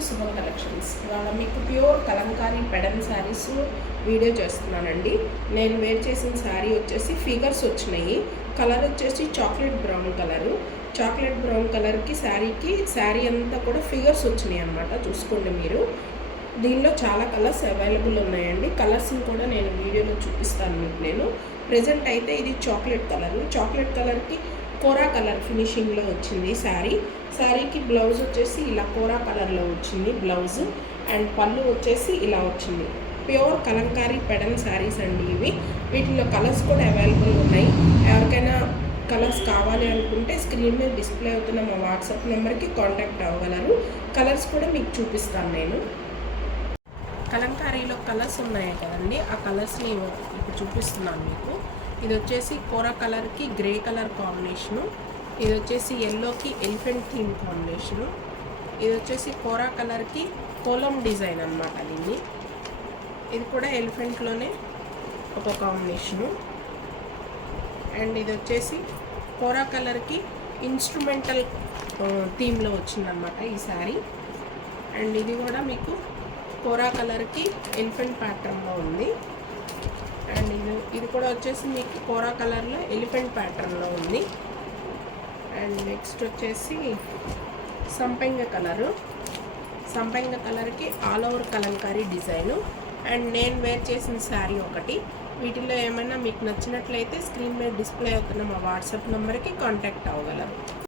To Suman collections. ఇవాళ మీకు pure Kalamkari Pedana saris video చేస్తున్నానండి. నేను వేర్ చేసిన శారీ వచ్చేసి ఫిగర్స్ వచ్చినాయి. కలర్ వచ్చేసి చాక్లెట్ బ్రౌన్ కలర్కి శారీ అంతా కూడా ఫిగర్స్ వచ్చినాయి అన్నమాట. చూసుకోండి మీరు. దీనిలో చాలా కలర్స్ అవైలబుల్ ఉన్నాయండి. కలర్స్ని కూడా నేను వీడియోలో చూపిస్తాను మీకు. నేను ప్రెజెంట్ అయితే ఇది చాక్లెట్ కలర్కి కోరా కలర్ ఫినిషింగ్లో వచ్చింది శారీకి బ్లౌజ్ వచ్చేసి ఇలా కోరా కలర్లో వచ్చింది బ్లౌజ్. అండ్ పళ్ళు వచ్చేసి ఇలా వచ్చింది. ప్యూర్ కలంకారీ పెడన్ శారీస్ అండి ఇవి. వీటిలో కలర్స్ కూడా అవైలబుల్ ఉన్నాయి. ఎవరికైనా కలర్స్ కావాలి అనుకుంటే స్క్రీన్ మీద డిస్ప్లే అవుతున్న మా వాట్సాప్ నెంబర్కి కాంటాక్ట్ అవ్వగలరు. కలర్స్ కూడా మీకు చూపిస్తాను నేను. కలంకారీలో కలర్స్ ఉన్నాయి కదండి, ఆ కలర్స్ని ఇప్పుడు చూపిస్తున్నాను మీకు. ఇది వచ్చేసి కోరా కలర్కి గ్రే కలర్ కాంబినేషను. ఇది వచ్చేసి ఎల్లోకి ఎలిఫెంట్ థీమ్ కాంబినేషను. ఇది వచ్చేసి కోరా కలర్కి కోలం డిజైన్ అనమాట. ఇది కూడా ఎలిఫెంట్లోనే ఒక కాంబినేషను. అండ్ ఇది వచ్చేసి కోరా కలర్కి ఇన్స్ట్రుమెంటల్ థీమ్లో వచ్చిందనమాట ఈ శారీ. అండ్ ఇది కూడా మీకు కోరా కలర్కి ఎలిఫెంట్ ప్యాటర్న్లో ఉంది. అండ్ ఇది కూడా వచ్చేసి మీకు కోరా కలర్లో ఎలిఫెంట్ ప్యాటర్న్లో ఉంది. అండ్ నెక్స్ట్ వచ్చేసి సంపెంగ కలర్కి all over Kalamkari design. And నేను వేర్ చేసిన శారీ ఒకటి. వీటిల్లో ఏమైనా మీకు నచ్చినట్లయితే స్క్రీన్ మీద డిస్ప్లే అవుతున్న మా వాట్సాప్ నెంబర్కి కాంటాక్ట్ అవ్వగలరు.